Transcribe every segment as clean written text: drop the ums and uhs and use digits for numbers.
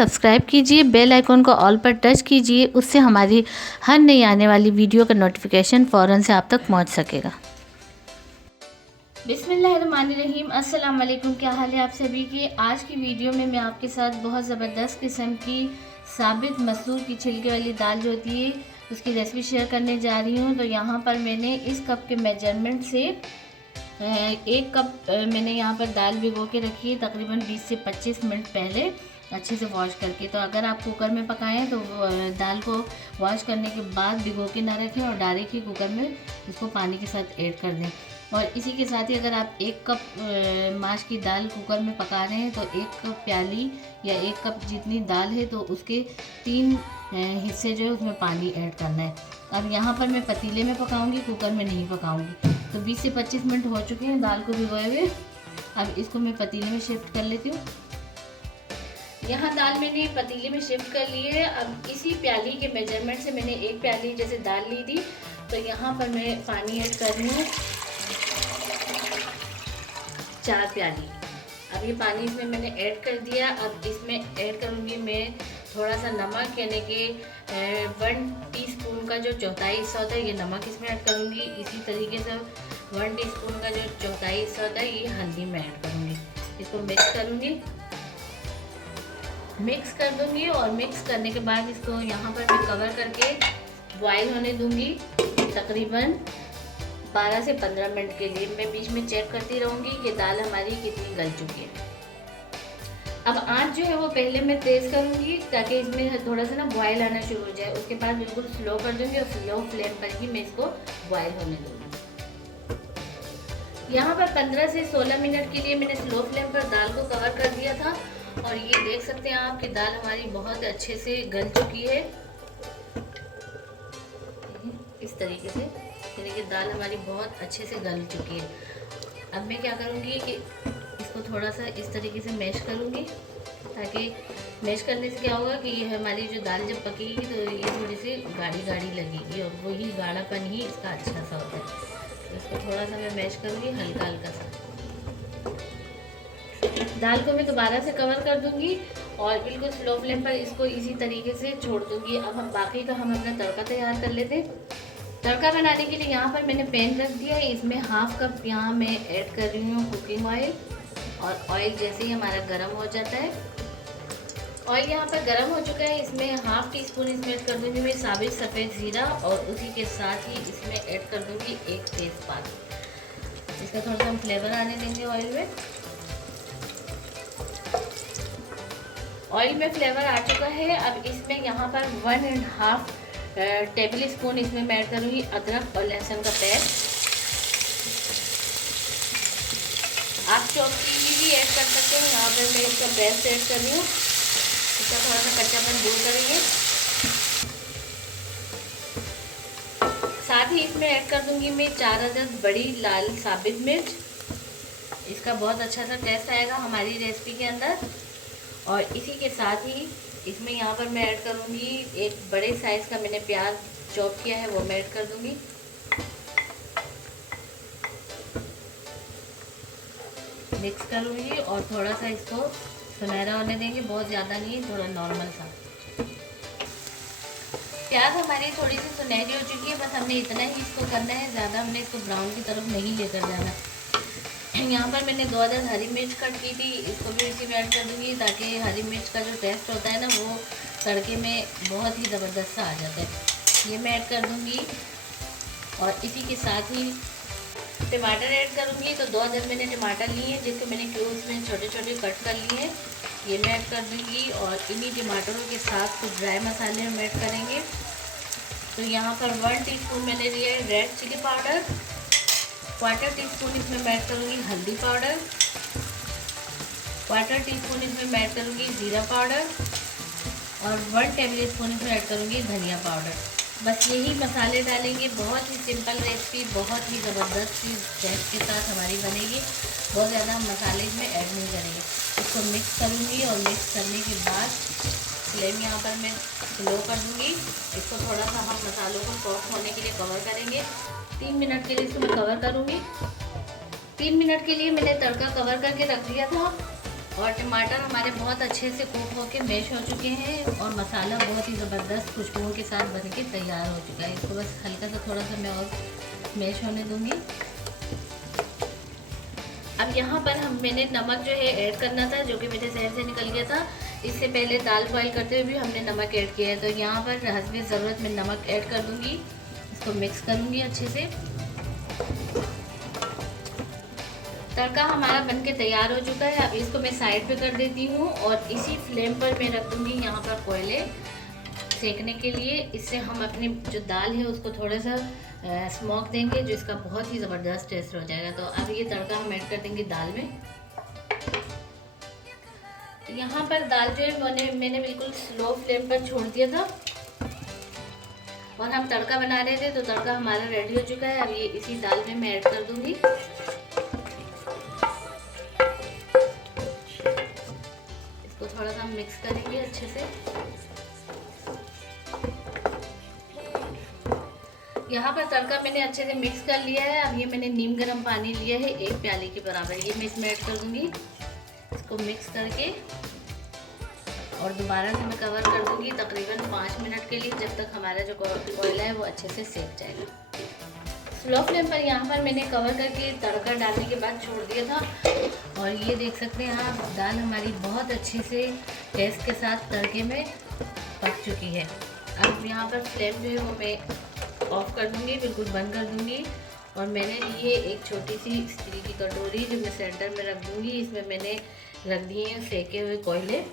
Subscribe कीजिए, bell icon को all पर टच कीजिए, उससे हमारी हर नई आने वाली वीडियो का नोटिफिकेशन फ़ौरन से आप तक पहुंच सकेगा। बिस्मिल्लाहिर्रहमानिर्रहीम, अस्सलाम वालेकुम। क्या हाल है आप सभी के। आज की वीडियो में मैं आपके साथ बहुत ज़बरदस्त किस्म की साबित मसूर की छिलके वाली दाल जो होती है उसकी रेसिपी शेयर करने जा रही हूँ। तो यहाँ पर मैंने इस कप के मेजरमेंट से 1 कप मैंने यहाँ पर दाल भिगो के रखी है तकरीबन 20 से 25 मिनट पहले अच्छे से वॉश करके। तो अगर आप कुकर में पकाएं तो दाल को वॉश करने के बाद भिगो के ना रखें और डायरेक्ट ही कुकर में इसको पानी के साथ ऐड कर दें। और इसी के साथ ही अगर आप 1 कप माश की दाल कुकर में पका रहे हैं तो 1 कप प्याली या 1 कप जितनी दाल है तो उसके 3 हिस्से जो है उसमें पानी ऐड करना है। अब यहाँ पर मैं पतीले में पकाऊंगी, कुकर में नहीं पकाऊंगी। तो 20 से 25 मिनट हो चुके हैं दाल को भिगोए हुए। अब इसको मैं पतीले में शिफ्ट कर लेती हूँ। यहाँ दाल मैंने पतीले में शिफ्ट कर ली है। अब इसी प्याली के मेजरमेंट से मैंने 1 प्याली जैसे दाल ली थी तो यहाँ पर मैं पानी ऐड कर रही हूँ 4 प्याली। अब ये पानी इसमें मैंने ऐड कर दिया। अब इसमें ऐड करूँगी मैं थोड़ा सा नमक, यानी कि 1 टीस्पून का जो चौथाई हिस्सा होता है ये नमक इसमें ऐड करूँगी। इसी तरीके से 1 टीस्पून का जो चौथाई हिस्सा होता है ये हल्दी में ऐड करूँगी। इसको मिक्स करूँगी, मिक्स कर दूँगी और मिक्स करने के बाद इसको यहाँ पर मैं कवर करके बॉयल होने दूँगी तकरीबन 12 से 15 मिनट के लिए। मैं बीच में चेक करती रहूँगी कि दाल हमारी कितनी गल चुकी है। अब आंच जो है वो पहले मैं तेज़ करूँगी ताकि इसमें थोड़ा सा ना बॉयल आना शुरू हो जाए। उसके बाद बिल्कुल स्लो कर दूँगी और स्लो फ्लेम पर ही मैं इसको बॉयल होने दूँगी। यहाँ पर 15 से 16 मिनट के लिए मैंने स्लो फ्लेम पर दाल को कवर कर दिया था और ये देख सकते हैं आप कि दाल हमारी बहुत अच्छे से गल चुकी है। इस तरीके से यानी कि दाल हमारी बहुत अच्छे से गल चुकी है। अब मैं क्या करूँगी कि इसको थोड़ा सा इस तरीके से मैश करूँगी ताकि मैश करने से क्या होगा कि ये हमारी जो दाल जब पकेगी तो ये थोड़ी सी गाढ़ी गाढ़ी लगेगी और वही गाढ़ापन ही इसका अच्छा सा होता है। तो इसको थोड़ा सा मैं मैश करूँगी हल्का हल्का सा। दाल को मैं दोबारा से कवर कर दूँगी और बिल्कुल स्लो फ्लेम पर इसको इसी तरीके से छोड़ दूँगी। अब हम बाकी का हम अपना तड़का तैयार कर लेते हैं। तड़का बनाने के लिए यहाँ पर मैंने पैन रख दिया है। इसमें 1/2 कप यहाँ मैं ऐड कर रही हूँ कुकिंग ऑयल। और ऑयल जैसे ही हमारा गर्म हो जाता है, ऑयल यहाँ पर गर्म हो चुका है, इसमें 1/2 टीस्पून इसमें ऐड कर दूँगी मैं साबित सफ़ेद ज़ीरा और उसी के साथ ही इसमें ऐड कर दूँगी 1 तेज़पात। इसका थोड़ा सा हम फ्लेवर आने देंगे ऑयल में। ऑयल में फ्लेवर आ चुका है। अब इसमें यहाँ पर 1.5 टेबल स्पून इसमें मैं ऐड करूँगी अदरक और लहसुन का पेस्ट। आप चॉप की भी ऐड कर सकते हैं। यहाँ पर मैं इसका पेस्ट ऐड कर रही हूँ। इसका थोड़ा सा कच्चापन दूर करेंगे। साथ ही इसमें ऐड कर दूँगी मैं 4 अदद बड़ी लाल साबित मिर्च। इसका बहुत अच्छा सा टेस्ट आएगा हमारी रेसिपी के अंदर। और इसी के साथ ही इसमें यहाँ पर मैं ऐड करूँगी 1 बड़े साइज़ का मैंने प्याज चॉप किया है वो मैं ऐड कर दूँगी। मिक्स करूँगी और थोड़ा सा इसको सुनहरा होने देंगे, बहुत ज़्यादा नहीं, थोड़ा नॉर्मल सा। प्याज हमारी थोड़ी सी सुनहरी हो चुकी है, बस हमने इतना ही इसको करना है, ज़्यादा हमने इसको ब्राउन की तरफ नहीं लेकर जाना। यहाँ पर मैंने 2 अदद हरी मिर्च कट की थी, इसको भी इसी में ऐड कर दूँगी ताकि हरी मिर्च का जो टेस्ट होता है ना वो तड़के में बहुत ही ज़बरदस्त सा आ जाता है। ये मैं ऐड कर दूँगी और इसी के साथ ही टमाटर ऐड करूँगी। तो 2 अदद मैंने टमाटर लिए हैं जिसको मैंने क्यूब्स में छोटे छोटे कट कर लिए हैं, ये मैं ऐड कर दूँगी। और इन्हीं टमाटरों के साथ कुछ ड्राई मसाले हम ऐड करेंगे। तो यहाँ पर 1 टीस्पून मैंने लिया है रेड चिली पाउडर, 1/4 टीस्पून इसमें मैं ऐड करूँगी हल्दी पाउडर, 1/4 टीस्पून इसमें मैं ऐड करूँगी ज़ीरा पाउडर और 1 टेबल स्पून इसमें ऐड करूँगी धनिया पाउडर। बस यही मसाले डालेंगे। बहुत ही सिंपल रेसिपी, बहुत ही ज़बरदस्त सी टेस्ट के साथ हमारी बनेगी। बहुत ज़्यादा हम मसाले इसमें ऐड नहीं करेंगे। इसको मिक्स करूँगी और मिक्स करने के बाद फ्लेम यहाँ पर मैं स्लो कर दूँगी। इसको थोड़ा सा हम मसालों को सॉफ्ट होने के लिए कवर करेंगे। 3 मिनट के लिए इसको मैं कवर करूँगी। 3 मिनट के लिए मैंने तड़का कवर करके रख दिया था। और टमाटर हमारे बहुत अच्छे से कुक होके मैश हो चुके हैं और मसाला बहुत ही ज़बरदस्त खुशबुओं के साथ बन के तैयार हो चुका है। इसको बस हल्का सा थोड़ा सा मैं और मैश होने दूँगी। अब यहाँ पर मैंने नमक जो है ऐड करना था, जो कि मेरे जहन से निकल गया था। इससे पहले दाल बॉईल करते हुए भी हमने नमक ऐड किया है, तो यहाँ पर हस्बे ज़रूरत में नमक ऐड कर दूँगी। इसको मिक्स करूँगी अच्छे से। तड़का हमारा बनके तैयार हो चुका है। अब इसको मैं साइड पे कर देती हूँ और इसी फ्लेम पर मैं रख दूँगी यहाँ पर कोयले सेकने के लिए। इससे हम अपनी जो दाल है उसको थोड़ा सा स्मोक देंगे, जो इसका बहुत ही ज़बरदस्त टेस्ट हो जाएगा। तो अब ये तड़का हम ऐड कर देंगे दाल में। तो यहाँ पर दाल जो है मैंने बिल्कुल स्लो फ्लेम पर छोड़ दिया था और हम तड़का बना रहे थे, तो तड़का हमारा रेडी हो चुका है। अब ये इसी दाल में मैं ऐड कर दूँगी। थोड़ा सा मिक्स करेंगे अच्छे से। यहाँ पर तड़का मैंने अच्छे से मिक्स कर लिया है। अब ये मैंने नीम गर्म पानी लिया है 1 प्याले के बराबर, ये मैं इसमें ऐड कर दूंगी। इसको मिक्स करके और दोबारा से मैं कवर कर दूंगी तकरीबन 5 मिनट के लिए, जब तक हमारा जो कोयला है वो अच्छे से सेक जाएगा। स्लो फ्लेम पर यहाँ पर मैंने कवर करके तड़का डालने के बाद छोड़ दिया था और ये देख सकते हैं आप, दाल हमारी बहुत अच्छे से टेस्ट के साथ तड़के में पक चुकी है। अब यहाँ पर फ्लेम जो है वो मैं ऑफ कर दूँगी, बिल्कुल बंद कर दूँगी। और मैंने ये एक छोटी सी स्टील की कटोरी जो मैं सेंटर में रख दूँगी, इसमें मैंने रख दिए हैं सेके हुए कोयले।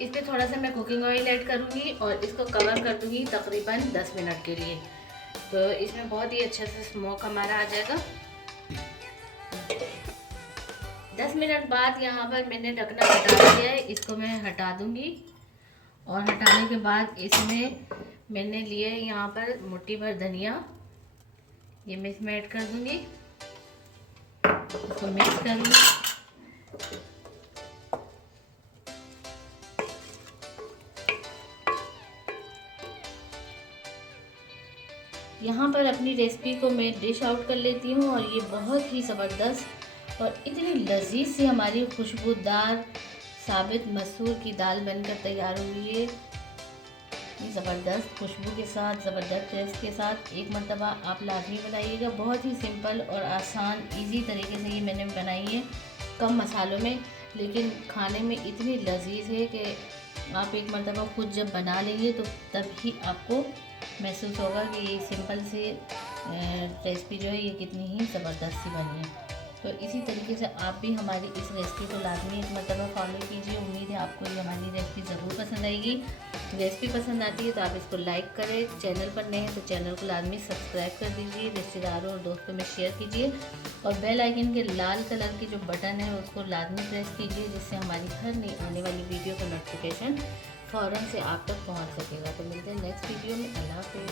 इसमें थोड़ा सा मैं कुकिंग ऑयल ऐड करूँगी और इसको कवर कर दूँगी तकरीबन 10 मिनट के लिए। तो इसमें बहुत ही अच्छे से स्मोक हमारा आ जाएगा। 10 मिनट बाद यहाँ पर मैंने ढक्कन हटा दिया है, इसको मैं हटा दूँगी। और हटाने के बाद इसमें मैंने लिए यहाँ पर मुट्ठी भर धनिया, ये मैं इसमें ऐड कर दूँगी। इसको मिक्स करूँगी। यहाँ पर अपनी रेसिपी को मैं डिश आउट कर लेती हूँ और ये बहुत ही ज़बरदस्त और इतनी लजीज सी हमारी खुशबूदार साबित मसूर की दाल बनकर तैयार हुई है। ये ज़बरदस्त खुशबू के साथ, ज़बरदस्त टेस्ट के साथ एक मरतबा आप लाजमी बनाइएगा। बहुत ही सिंपल और आसान इजी तरीके से ये मैंने बनाई है, कम मसालों में, लेकिन खाने में इतनी लजीज है कि आप एक मरतबा खुद जब बना लेंगे तो तभी आपको महसूस होगा कि ये सिंपल से रेसिपी जो है ये कितनी ही ज़बरदस्त सी बनी है। तो इसी तरीके से आप भी हमारी इस रेसिपी को लाजमी एक मरतबा फॉलो कीजिए। उम्मीद है आपको ये हमारी रेसिपी ज़रूर पसंद आएगी। रेसिपी पसंद आती है तो आप इसको लाइक करें, चैनल पर नए हैं तो चैनल को लाजमी सब्सक्राइब कर दीजिए, रिश्तेदारों और दोस्तों में शेयर कीजिए और बेल आइकन के लाल कलर के जो बटन है उसको लाजमी प्रेस कीजिए, जिससे हमारी हर नई आने वाली वीडियो का नोटिफिकेशन फ़ौरन से आप तक पहुंच सकेगा। तो मिलते हैं नेक्स्ट वीडियो में। अल्लाह हाफ़िज़।